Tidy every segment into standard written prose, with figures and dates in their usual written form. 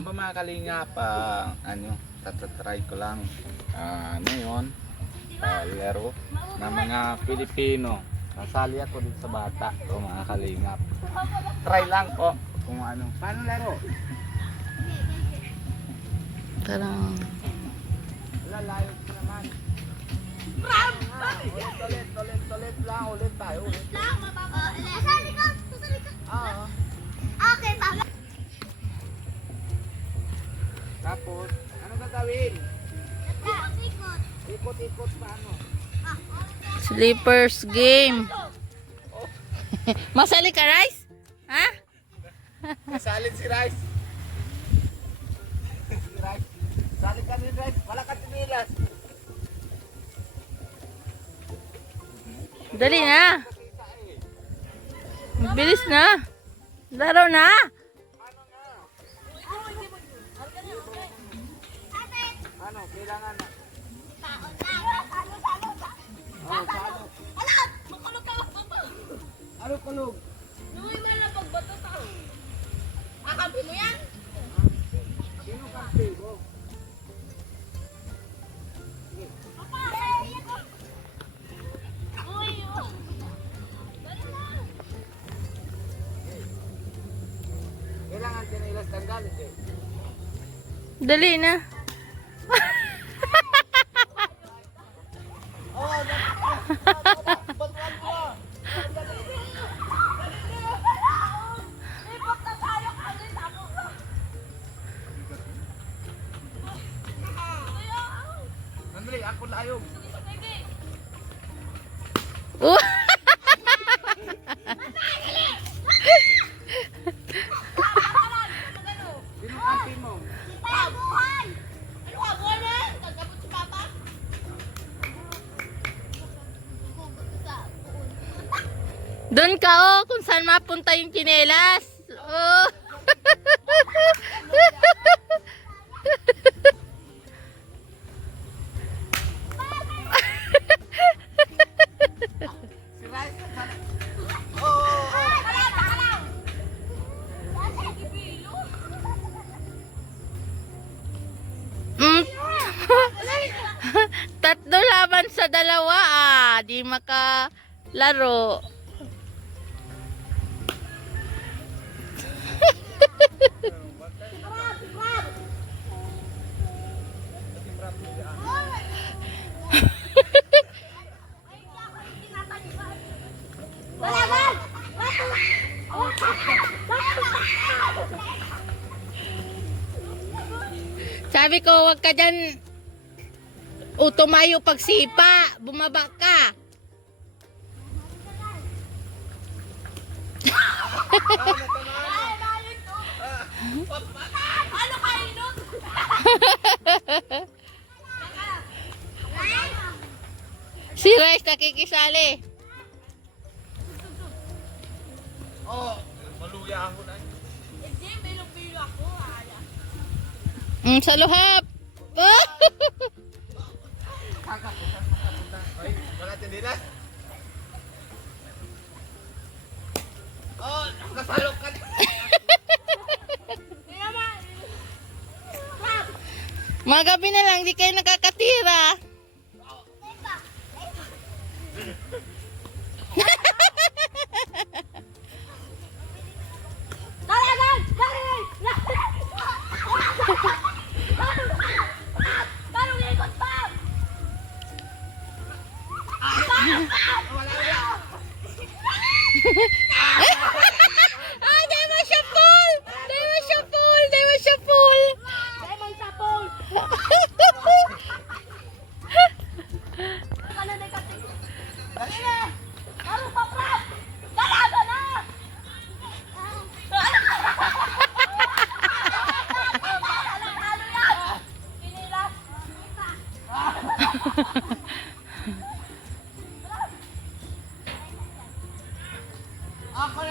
Yan pa mga kalingap, tatatry ko lang ngayon laro ng mga Pilipino. Kasali ako dito sa bata, o mga kalingap. Try lang po kung ano. Paano laro? Parang Lalayo ko naman. Ulit lang, ulit tayo. Sasali ka! Oo. Okay, papa. Tapos, ano gagawin? Ikot. Ikot-ikot paano? slippers game. Masali ka, Rice? Ha? Kasalin si Rice. Si Rice. Salin ka ni Rice. Wala ka tinilas. Dali na. Bilis na. Laro na. Ano, kailangan na. Ano kulog? Kakampi mo yan? Sino kampi mo? Kailangan tinilas tanggal eh. Dali na. Nandali, ako layog. Sino kampi mo? Buhay! Ano ka, buhay na yan? Kagabot si Papa? Doon ka, oh, kung saan mapunta yung tsinelas. Oh. Si Rice. Oo. Mm. Tatlo laban sa dalawa, di makalaro. Sabi ko, wag ka dyan tumayo pagsipa, bumaba ka. Ano kayo nun? Si Rice nakikisali. Oh, maluya ako na. Hindi, bilog-bilo ako. Sa luhap. Ay, wala tinilas. Oh, kasalok ka. Magabi na lang, di kayo nakakatira. Ay, di mo siya full! Di mo siya full! Di mo siya full! Lemon sapol! Ano na ikating? Dali na! Ano pa, Prap? Dalaga na! Halo yan! Pinilas!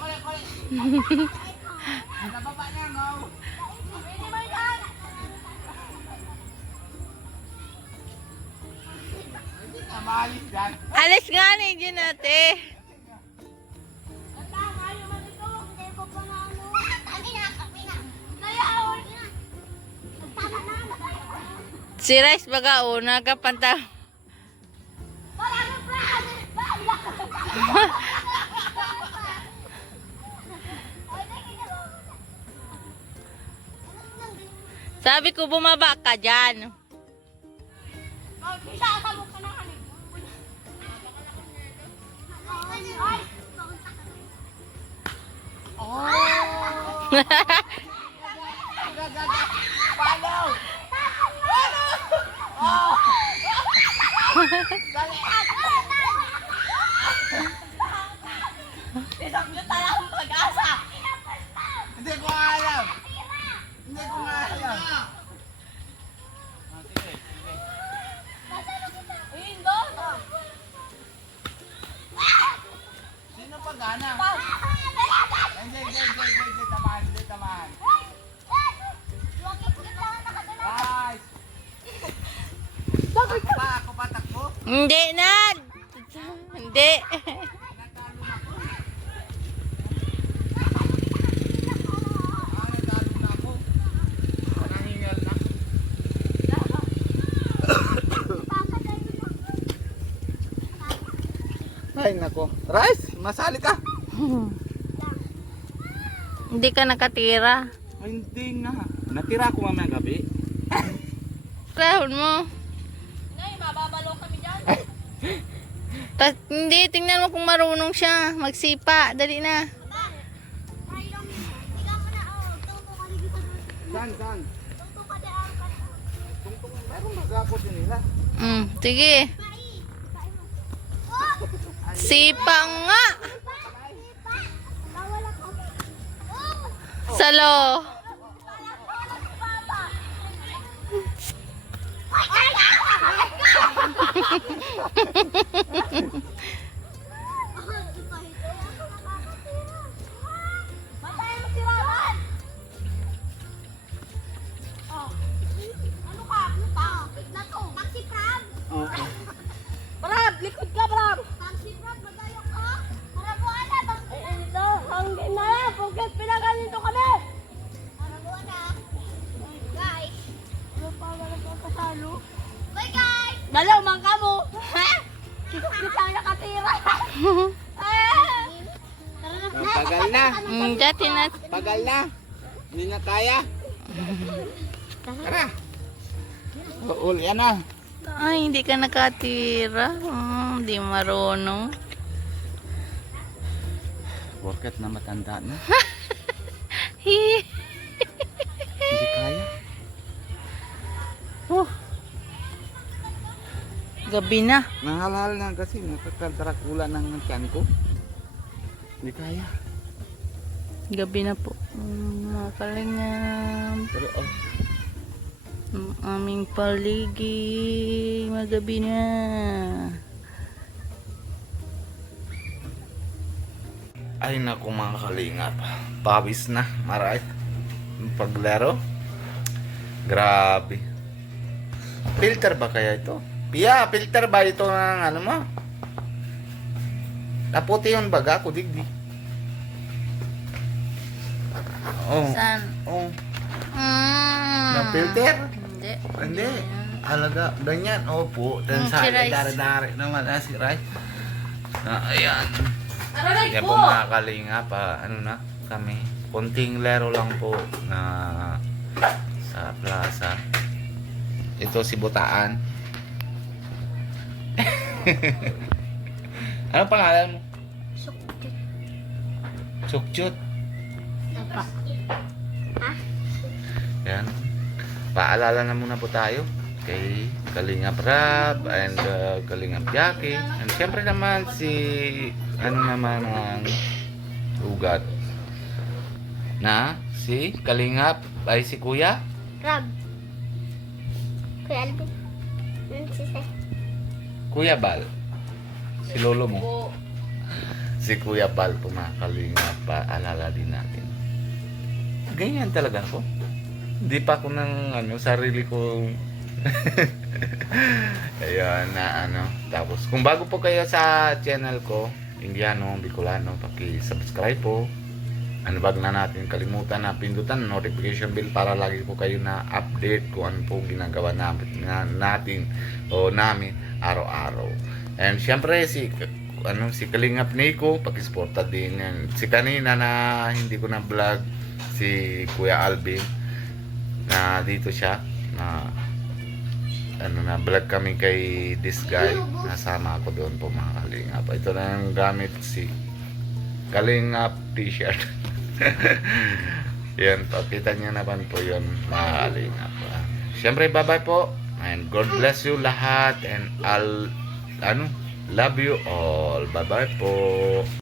Kole. Nababa na, no? Pili mo yan! Hindi ka maalis dyan. Alis nga na yun natin. Ayaw man ito. Hindi ko pa na ano. Kami na. Nayawan. Si Rice baga una ka panta. Sabi ko bumaba ka dyan. Isang yun tayo ang pag-asa. Hindi ko alam. Hindi ko alam. Indo. Sino pa gana? Hindi, tamaan, hindi, tamaan. Guys! Ako pa takbo? Hindi na. Hindi. Natalo na ako. Nahingal na. Ay, nako. Rice, masali ka. Hindi ka nakatira. Ay, hindi nga. Natira ako mamaya gabi. Sahod mo. Nay, mababalo kami dyan. Hindi, tingnan mo kung marunong siya. Magsipa. Dali na. Saan? Tungtong, meron mag-ako din nila. Sige. Sipa nga. Salo. Matay mo si Raman. Ano ka? Ano ka? Na to. Taxi Prab. Oo. Prab, likod ka, Prab. Taxi Prab, magayo ka. Para po alam. Ay, ito. Hanggang na lang. Pagkat pinaganito kami. Para po alam. Guys. Ano pa wala pa kasalo? Bye, guys. Dalaw, mangka mo. Ha? Kita nakatira. Pagal na. Dati na. Pagal na. Hindi na kaya. Tara. Uli yan na. Ay, hindi ka nakatira. Hindi marunong. Porket na matanda na. Hi. Hindi kaya. Gabi na. Nahalhal na kasi nakakadrakula ng tiyan ko. Hindi kaya. Gabi na po. Mga kalingap. Pero Ang aming paligid. Magabi na. ay naku mga kalingap. Pawis na. Maray. Paglaro. Grabe. Filter ba kaya ito? Pia, filter ba ito ng ano mo? Naputi yung baga ko, digdi. Oh. Saan? Oh. Na filter? Hindi. Hindi. Alaga, ganyan. Opo. Dan Si sa Rice. dari-dari naman si Rice. Ayan. Aray Yan po mga kalingap. Ano na kami. Konting laro lang po na sa plaza. Ito si Butaan. Ano pangalan mo? Sukchut. Yan. Paalala na muna po tayo kay Kalingap Rab and Kalingap Jackie. And siyempre naman si ano naman ang ugat na si Kalingap ay si Kuya Rab. Kuya Alvin. Kuya Bal. Si lolo mo. Si Kuya Bal po mga Kalingap, paalala din natin. Ganyan talaga ako. Hindi pa ako ng sarili ko. Ayun na ano. Tapos kung bago po kayo sa channel ko, Indiano Bicolano, paki-subscribe po. Ano wag na natin kalimutan na pindutan notification bell para lagi po kayo na update kung ano po ginagawa natin o namin araw-araw. And syempre si Kalingap Nico, pag-suporta din yan. Si kanina na hindi ko na vlog, si Kuya Alvin, na dito siya, na vlog kami kay this guy, nasama ako doon po mga Kalingap. Ito na yung gamit, si Kalingap t-shirt. Yan, pakita niya naman po yun mga Kalingap. Siyempre, bye-bye po, and God bless you lahat, and love you all. Bye-bye po.